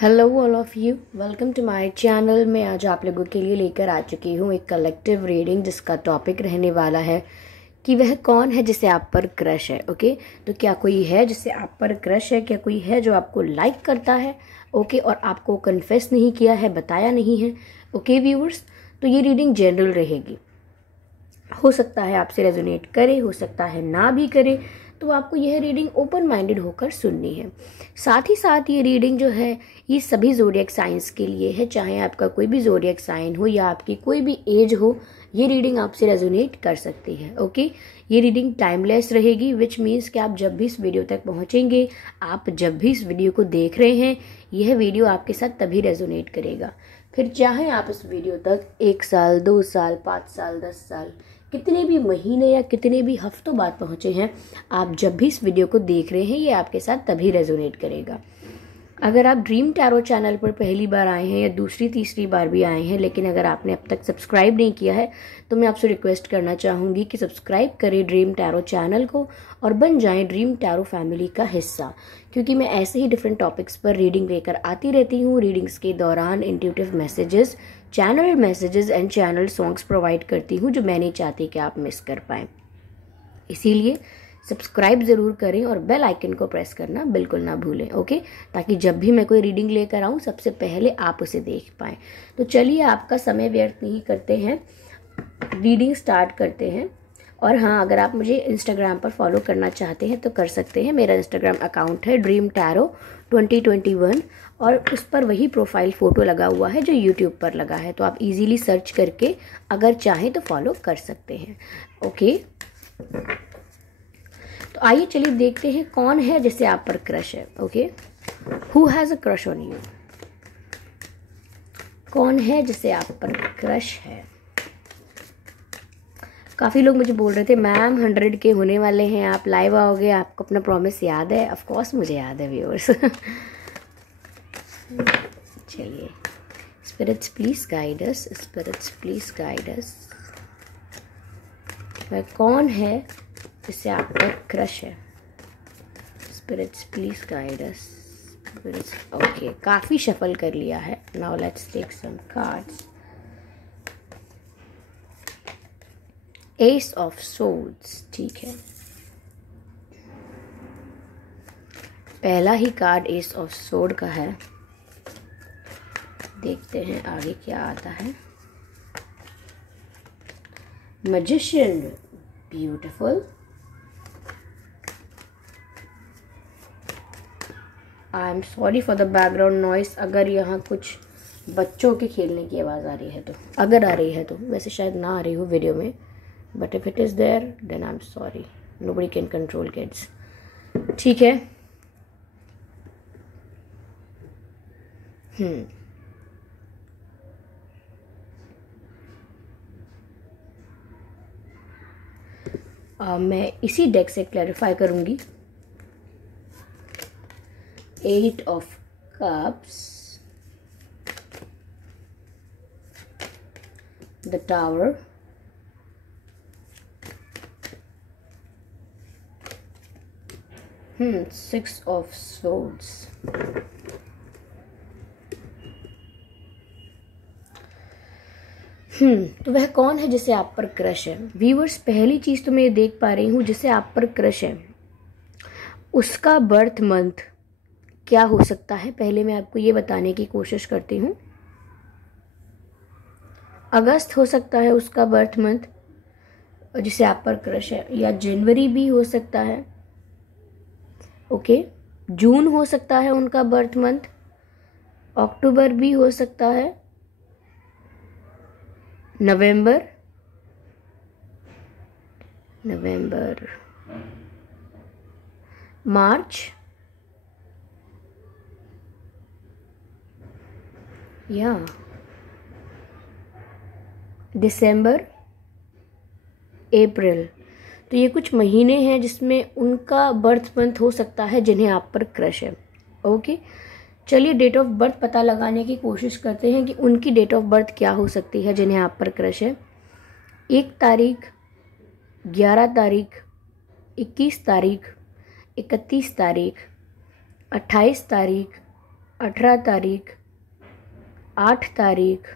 Hello all of you, welcome to my channel. मैं आज आप लोगों के लिए लेकर आ चुकी हूँ एक कलेक्टिव रीडिंग जिसका टॉपिक रहने वाला है कि वह कौन है जिसे आप पर क्रश है। ओके, तो क्या कोई है जिसे आप पर क्रश है? क्या कोई है जो आपको लाइक करता है? ओके, और आपको कन्फेस नहीं किया है, बताया नहीं है। ओके व्यूअर्स, तो ये रीडिंग जनरल रहेगी। हो सकता है आपसे रेजोनेट करे, हो सकता है ना भी करे, तो आपको यह रीडिंग ओपन माइंडेड होकर सुननी है। साथ ही साथ ये रीडिंग जो है ये सभी ज़ोडिएक साइंस के लिए है, चाहे आपका कोई भी ज़ोडिएक साइन हो या आपकी कोई भी एज हो, ये रीडिंग आपसे रेजोनेट कर सकती है। ओके, ये रीडिंग टाइमलेस रहेगी, विच मीन्स कि आप जब भी इस वीडियो तक पहुंचेंगे, आप जब भी इस वीडियो को देख रहे हैं, यह वीडियो आपके साथ तभी रेजोनेट करेगा। फिर चाहे आप इस वीडियो तक 1 साल, 2 साल, 5 साल, 10 साल, कितने भी महीने या कितने भी हफ्तों बाद पहुँचे हैं, आप जब भी इस वीडियो को देख रहे हैं ये आपके साथ तभी रेजोनेट करेगा। अगर आप ड्रीम टैरो चैनल पर पहली बार आए हैं या दूसरी तीसरी बार भी आए हैं, लेकिन अगर आपने अब तक सब्सक्राइब नहीं किया है, तो मैं आपसे रिक्वेस्ट करना चाहूँगी कि सब्सक्राइब करें ड्रीम टैरो चैनल को और बन जाएं ड्रीम टैरो फैमिली का हिस्सा, क्योंकि मैं ऐसे ही डिफरेंट टॉपिक्स पर रीडिंग लेकर आती रहती हूँ। रीडिंग्स के दौरान intuitive messages, channel messages and channel songs provide करती हूँ जो मैं नहीं चाहती कि आप मिस कर पाएँ। इसीलिए सब्सक्राइब ज़रूर करें और बेल आइकन को प्रेस करना बिल्कुल ना भूलें। ओके, ताकि जब भी मैं कोई रीडिंग लेकर आऊँ सबसे पहले आप उसे देख पाएँ। तो चलिए आपका समय व्यर्थ नहीं करते हैं, रीडिंग स्टार्ट करते हैं। और हाँ, अगर आप मुझे इंस्टाग्राम पर फॉलो करना चाहते हैं तो कर सकते हैं। मेरा इंस्टाग्राम अकाउंट है ड्रीम टैरो 2021 और उस पर वही प्रोफाइल फ़ोटो लगा हुआ है जो यूट्यूब पर लगा है, तो आप इजीली सर्च करके अगर चाहें तो फॉलो कर सकते हैं। ओके, तो आइए चलिए देखते हैं कौन है जिससे आप पर क्रश है। Okay, who has a crush on you? कौन है जिससे आप पर क्रश है? काफ़ी लोग मुझे बोल रहे थे मैम 100 के होने वाले हैं, आप लाइव आओगे, आपको अपना प्रॉमिस याद है? ऑफ कोर्स मुझे याद है व्यूअर्स। चलिए, spirits please guide us, spirits please guide us. वह कौन है जिससे आप पर क्रश है? Spirits please guide us, spirits. Okay, काफ़ी शफल कर लिया है। Now let's take some cards. Ace of swords, ठीक है, पहला ही कार्ड एस ऑफ सोर्ड का है। देखते हैं आगे क्या आता है। Magician, beautiful. I am sorry for the background noise, अगर यहाँ कुछ बच्चों के खेलने की आवाज़ आ रही है तो, अगर आ रही है तो, वैसे शायद ना आ रही हो वीडियो में, but if it is there then I am sorry, nobody can control kids. ठीक है, मैं इसी डेक से क्लैरिफाई करूंगी। 8 of cups, the tower, six of swords. तो वह कौन है जिसे आप पर क्रश है? व्यूअर्स, पहली चीज तो मैं देख पा रही हूँ जिसे आप पर क्रश है, उसका बर्थ मंथ क्या हो सकता है। पहले मैं आपको ये बताने की कोशिश करती हूँ। अगस्त हो सकता है उसका बर्थ मंथ जिसे आप पर क्रश है, या जनवरी भी हो सकता है। ओके, जून हो सकता है उनका बर्थ मंथ, अक्टूबर भी हो सकता है, नवंबर, मार्च, या दिसंबर, अप्रैल। तो ये कुछ महीने हैं जिसमें उनका बर्थ मंथ हो सकता है जिन्हें आप पर क्रश है। ओके, चलिए डेट ऑफ बर्थ पता लगाने की कोशिश करते हैं कि उनकी डेट ऑफ बर्थ क्या हो सकती है जिन्हें आप पर क्रश है। 1 तारीख, 11 तारीख, 21 तारीख, 31 तारीख, 28 तारीख, 18 तारीख, 8 तारीख,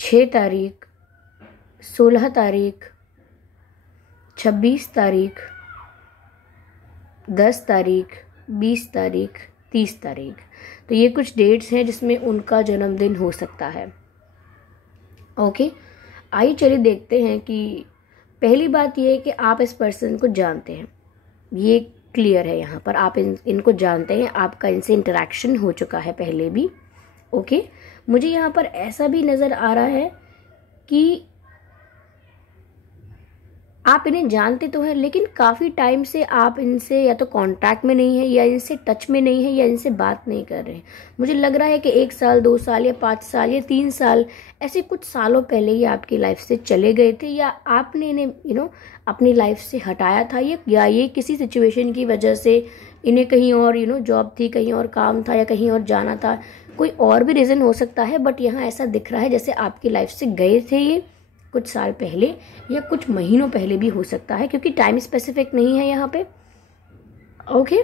6 तारीख, 16 तारीख, 26 तारीख, 10 तारीख, 20 तारीख, 30 तारीख। तो ये कुछ डेट्स हैं जिसमें उनका जन्मदिन हो सकता है। ओके, आइए चलिए देखते हैं कि पहली बात ये है कि आप इस पर्सन को जानते हैं, ये क्लियर है यहाँ पर। आप इनको जानते हैं, आपका इनसे इंटरेक्शन हो चुका है पहले भी। ओके, मुझे यहाँ पर ऐसा भी नज़र आ रहा है कि आप इन्हें जानते तो हैं, लेकिन काफ़ी टाइम से आप इनसे या तो कांटेक्ट में नहीं है, या इनसे टच में नहीं है, या इनसे बात नहीं कर रहे हैं। मुझे लग रहा है कि 1 साल, 2 साल या 5 साल या 3 साल, ऐसे कुछ सालों पहले ही आपकी लाइफ से चले गए थे, या आपने इन्हें अपनी लाइफ से हटाया था, या ये किसी सिचुएशन की वजह से इन्हें कहीं और जॉब थी, कहीं और काम था, या कहीं और जाना था। कोई और भी रीज़न हो सकता है, बट यहाँ ऐसा दिख रहा है जैसे आपकी लाइफ से गए थे ये कुछ साल पहले या कुछ महीनों पहले भी हो सकता है, क्योंकि टाइम स्पेसिफिक नहीं है यहाँ पे। ओके,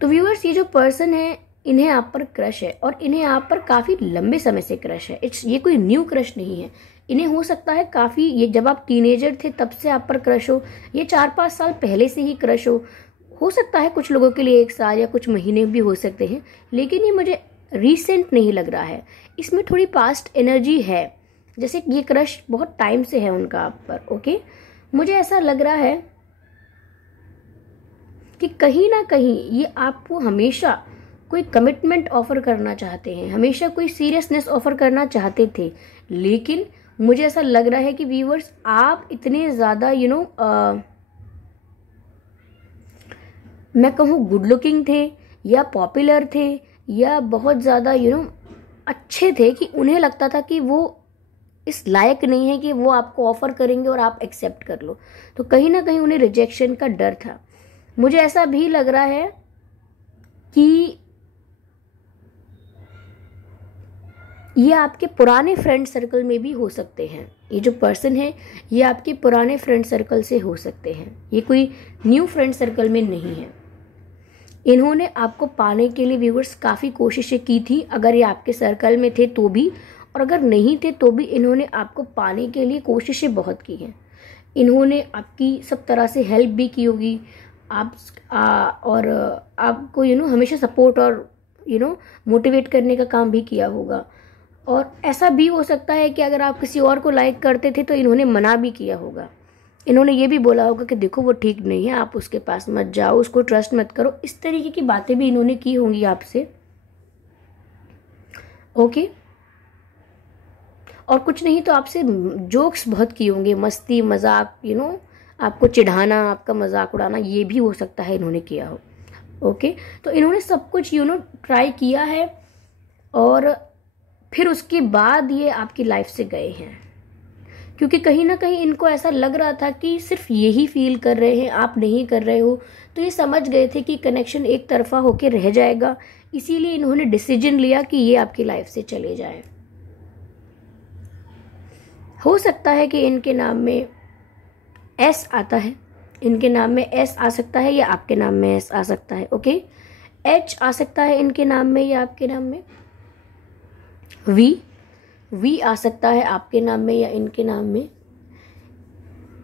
तो व्यूअर्स, ये जो पर्सन है इन्हें आप पर क्रश है, और इन्हें आप पर काफ़ी लंबे समय से क्रश है। ये कोई न्यू क्रश नहीं है। इन्हें हो सकता है काफ़ी, ये जब आप टीनेजर थे तब से आप पर क्रश हो, ये 4-5 साल पहले से ही क्रश हो सकता है कुछ लोगों के लिए 1 साल या कुछ महीने भी हो सकते हैं, लेकिन ये मुझे रीसेंट नहीं लग रहा है। इसमें थोड़ी पास्ट एनर्जी है, जैसे ये क्रश बहुत टाइम से है उनका आप पर। ओके, मुझे ऐसा लग रहा है कि कहीं ना कहीं ये आपको हमेशा कोई कमिटमेंट ऑफर करना चाहते हैं, हमेशा कोई सीरियसनेस ऑफर करना चाहते थे, लेकिन मुझे ऐसा लग रहा है कि व्यूअर्स, आप इतने ज़्यादा मैं कहूँ गुड लुकिंग थे, या पॉपुलर थे, या बहुत ज़्यादा अच्छे थे, कि उन्हें लगता था कि वो इस लायक नहीं है कि वो आपको ऑफर करेंगे और आप एक्सेप्ट कर लो। तो कहीं ना कहीं उन्हें रिजेक्शन का डर था। मुझे ऐसा भी लग रहा है कि ये आपके पुराने फ्रेंड सर्कल में भी हो सकते हैं। ये जो पर्सन है ये आपके पुराने फ्रेंड सर्कल से हो सकते हैं, ये कोई न्यू फ्रेंड सर्कल में नहीं है। इन्होंने आपको पाने के लिए व्यूअर्स काफ़ी कोशिशें की थी, अगर ये आपके सर्कल में थे तो भी, और अगर नहीं थे तो भी इन्होंने आपको पाने के लिए कोशिशें बहुत की हैं। इन्होंने आपकी सब तरह से हेल्प भी की होगी, और आपको हमेशा सपोर्ट और मोटिवेट करने का काम भी किया होगा। और ऐसा भी हो सकता है कि अगर आप किसी और को लाइक करते थे तो इन्होंने मना भी किया होगा। इन्होंने ये भी बोला होगा कि देखो वो ठीक नहीं है, आप उसके पास मत जाओ, उसको ट्रस्ट मत करो। इस तरीके की बातें भी इन्होंने की होंगी आपसे। ओके, और कुछ नहीं तो आपसे जोक्स बहुत किए होंगे, मस्ती मजाक, आपको चिढ़ाना, आपका मजाक उड़ाना, ये भी हो सकता है इन्होंने किया हो। ओके, तो इन्होंने सब कुछ ट्राई किया है, और फिर उसके बाद ये आपकी लाइफ से गए हैं, क्योंकि कहीं ना कहीं इनको ऐसा लग रहा था कि सिर्फ यही फील कर रहे हैं, आप नहीं कर रहे हो। तो ये समझ गए थे कि कनेक्शन एक तरफा होके रह जाएगा, इसीलिए इन्होंने डिसीजन लिया कि ये आपकी लाइफ से चले जाएं। हो सकता है कि इनके नाम में एस आता है, इनके नाम में एस आ सकता है, या आपके नाम में एस आ सकता है। ओके, एच आ सकता है इनके नाम में या आपके नाम में, वी आ सकता है आपके नाम में या इनके नाम में,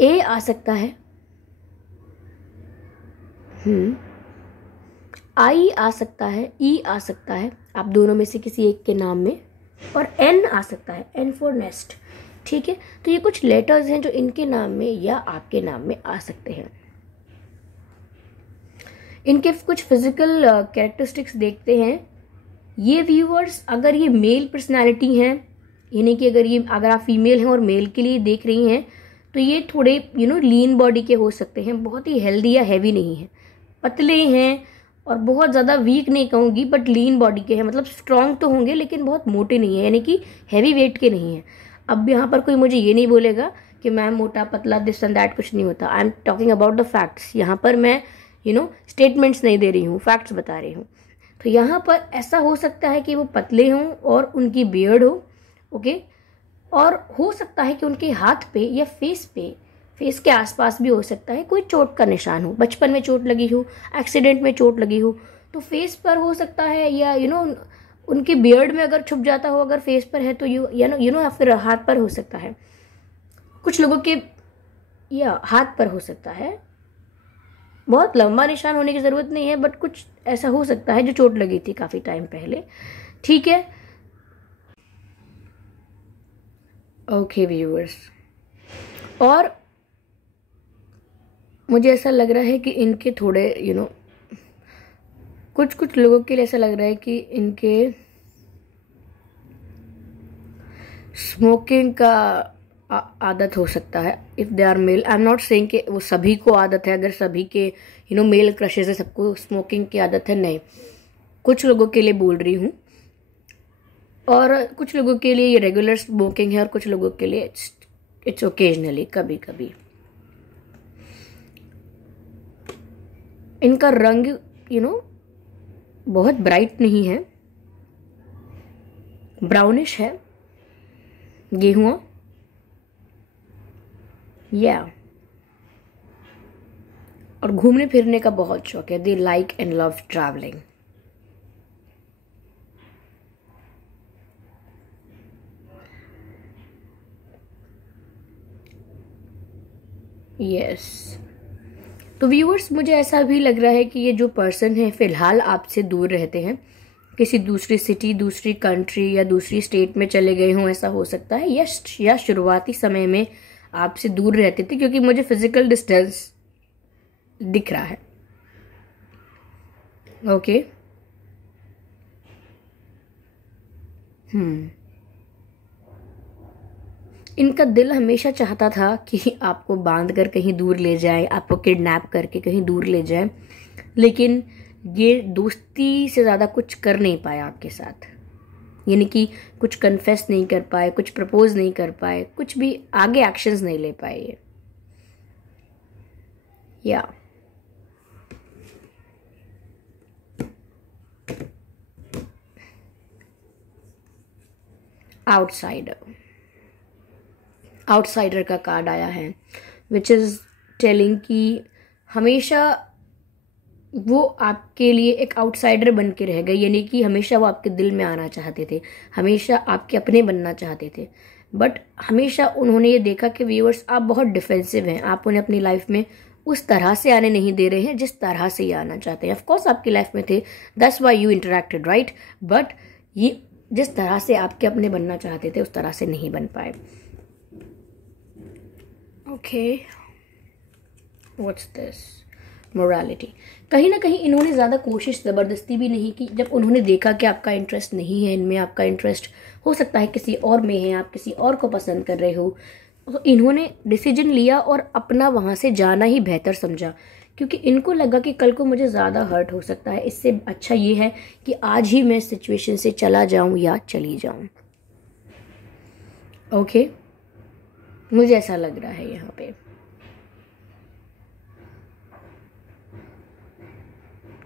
ए आ सकता है, आई आ सकता है, ई आ सकता है आप दोनों में से किसी एक के नाम में, और एन आ सकता है, एन फॉर नेस्ट। ठीक है, तो ये कुछ लेटर्स हैं जो इनके नाम में या आपके नाम में आ सकते हैं। इनके कुछ फिजिकल कैरेक्टरिस्टिक्स देखते हैं। ये व्यूअर्स, अगर ये मेल पर्सनालिटी हैं, यानी कि अगर आप फीमेल हैं और मेल के लिए देख रही हैं, तो ये थोड़े लीन बॉडी के हो सकते हैं, बहुत ही हेल्दी या हैवी नहीं है, पतले हैं, और बहुत ज़्यादा वीक नहीं कहूँगी, बट लीन बॉडी के हैं, मतलब स्ट्रांग तो होंगे लेकिन बहुत मोटे नहीं है, यानी कि हैवी वेट के नहीं हैं। अब यहाँ पर कोई मुझे ये नहीं बोलेगा कि मैम मोटा पतला दिस एंड दैट, कुछ नहीं होता। I am talking about the facts. यहाँ पर मैं स्टेटमेंट्स नहीं दे रही हूँ, फैक्ट्स बता रही हूँ। तो यहाँ पर ऐसा हो सकता है कि वो पतले हों और उनकी बियर्ड हो। ओके, और हो सकता है कि उनके हाथ पे या फेस पे फेस के आसपास भी हो सकता है कोई चोट का निशान हो, बचपन में चोट लगी हो, एक्सीडेंट में चोट लगी हो, तो फेस पर हो सकता है, या उनके बियर्ड में अगर छुप जाता हो, अगर फेस पर है तो या फिर हाथ पर हो सकता है, कुछ लोगों के या हाथ पर हो सकता है। बहुत लंबा निशान होने की ज़रूरत नहीं है, बट कुछ ऐसा हो सकता है जो चोट लगी थी काफ़ी टाइम पहले। ठीक है, ओके व्यूअर्स, और मुझे ऐसा लग रहा है कि इनके थोड़े कुछ लोगों के लिए ऐसा लग रहा है कि इनके स्मोकिंग का आदत हो सकता है। If they are male, I am not saying कि वो सभी को आदत है, अगर सभी के मेल क्रशेज है सबको स्मोकिंग की आदत है, नहीं, कुछ लोगों के लिए बोल रही हूँ, और कुछ लोगों के लिए ये रेगुलर स्मोकिंग है, और कुछ लोगों के लिए इट्स ओकेजनली, कभी कभी। इनका रंग बहुत ब्राइट नहीं है, ब्राउनिश है, गेहुआ, या और घूमने फिरने का बहुत शौक है। They like and love travelling. Yes, तो व्यूअर्स, मुझे ऐसा भी लग रहा है कि ये जो पर्सन है फिलहाल आपसे दूर रहते हैं, किसी दूसरी सिटी, दूसरी कंट्री या दूसरी स्टेट में चले गए हों, ऐसा हो सकता है, या शुरुआती समय में आपसे दूर रहते थे, क्योंकि मुझे फिजिकल डिस्टेंस दिख रहा है। ओके, इनका दिल हमेशा चाहता था कि आपको बांध कर कहीं दूर ले जाए, आपको किडनैप करके कहीं दूर ले जाए, लेकिन ये दोस्ती से ज़्यादा कुछ कर नहीं पाया आपके साथ, यानी कि कुछ कन्फेस नहीं कर पाए, कुछ प्रपोज नहीं कर पाए, कुछ भी आगे एक्शंस नहीं ले पाए ये। या आउटसाइडर का कार्ड आया है, विच इज़ टेलिंग कि हमेशा वो आपके लिए एक आउटसाइडर बन के रह गए, यानी कि हमेशा वो आपके दिल में आना चाहते थे, हमेशा आपके अपने बनना चाहते थे, बट हमेशा उन्होंने ये देखा कि व्यूअर्स आप बहुत डिफेंसिव हैं, आप उन्हें अपनी लाइफ में उस तरह से आने नहीं दे रहे हैं जिस तरह से ये आना चाहते हैं। ऑफकोर्स आपकी लाइफ में थे, that's why you interacted, right, but ये जिस तरह से आपके अपने बनना चाहते थे उस तरह से नहीं बन पाए। Okay, what's this, morality. कहीं ना कहीं इन्होंने ज़्यादा कोशिश ज़बरदस्ती भी नहीं की। जब उन्होंने देखा कि आपका इंटरेस्ट नहीं है इनमें, आपका इंटरेस्ट हो सकता है किसी और में है, आप किसी और को पसंद कर रहे हो, तो इन्होंने डिसीजन लिया और अपना वहाँ से जाना ही बेहतर समझा, क्योंकि इनको लगा कि कल को मुझे ज़्यादा हर्ट हो सकता है, इससे अच्छा ये है कि आज ही मैं सिचुएशन से चला जाऊँ या चली जाऊँ। ओके, मुझे ऐसा लग रहा है यहाँ पे।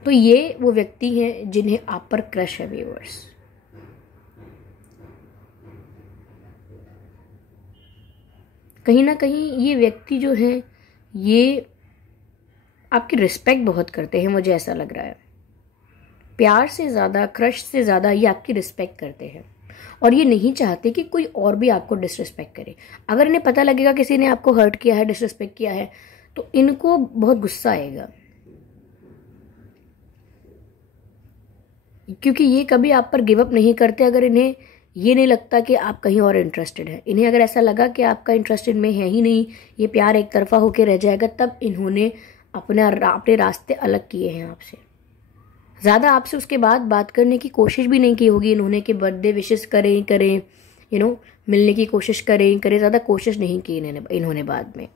तो ये वो व्यक्ति हैं जिन्हें आप पर क्रश है व्यूअर्स। कहीं ना कहीं ये व्यक्ति जो है ये आपकी रिस्पेक्ट बहुत करते हैं, मुझे ऐसा लग रहा है। प्यार से ज़्यादा, क्रश से ज़्यादा ये आपकी रिस्पेक्ट करते हैं, और ये नहीं चाहते कि कोई और भी आपको डिसरिस्पेक्ट करे। अगर इन्हें पता लगेगा किसी ने आपको हर्ट किया है, डिसरिस्पेक्ट किया है, तो इनको बहुत गुस्सा आएगा, क्योंकि ये कभी आप पर गिव अप नहीं करते। अगर इन्हें ये नहीं लगता कि आप कहीं और इंटरेस्टेड है, इन्हें अगर ऐसा लगा कि आपका इंटरेस्ट इनमें है ही नहीं, ये प्यार एक तरफा होकर रह जाएगा, तब इन्होंने अपने रास्ते अलग किए हैं आपसे। ज़्यादा आपसे उसके बाद बात करने की कोशिश भी नहीं की होगी इन्होंने कि बर्थडे विशेस करें मिलने की कोशिश करें, ज़्यादा कोशिश नहीं की इन्होंने बाद में।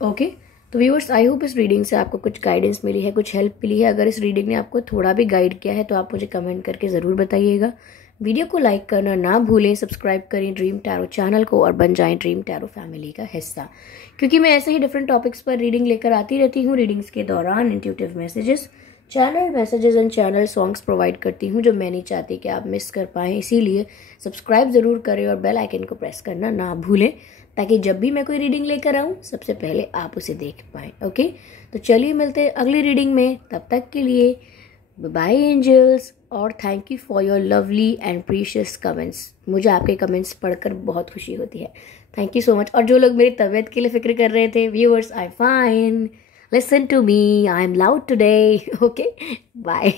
ओके, तो व्यूअर्स, आई होप इस रीडिंग से आपको कुछ गाइडेंस मिली है, कुछ हेल्प मिली है। अगर इस रीडिंग ने आपको थोड़ा भी गाइड किया है तो आप मुझे कमेंट करके ज़रूर बताइएगा। वीडियो को लाइक करना ना भूलें, सब्सक्राइब करें ड्रीम टैरो चैनल को और बन जाएं ड्रीम टैरो फैमिली का हिस्सा, क्योंकि मैं ऐसे ही डिफरेंट टॉपिक्स पर रीडिंग लेकर आती रहती हूँ। रीडिंग्स के दौरान intuitive messages, channel messages and channel songs provide करती हूँ जो मैं नहीं चाहती कि आप मिस कर पाएँ, इसीलिए सब्सक्राइब ज़रूर करें और बेल आइकन को प्रेस करना ना भूलें, ताकि जब भी मैं कोई रीडिंग लेकर आऊँ सबसे पहले आप उसे देख पाएँ। ओके, तो चलिए मिलते हैं अगली रीडिंग में, तब तक के लिए बाय एंजल्स, और thank you for your lovely and precious comments. मुझे आपके कमेंट्स पढ़कर बहुत खुशी होती है। Thank you so much. और जो लोग मेरी तबीयत के लिए फिक्र कर रहे थे, viewers, I fine, listen to me, I am loud today. Okay, bye.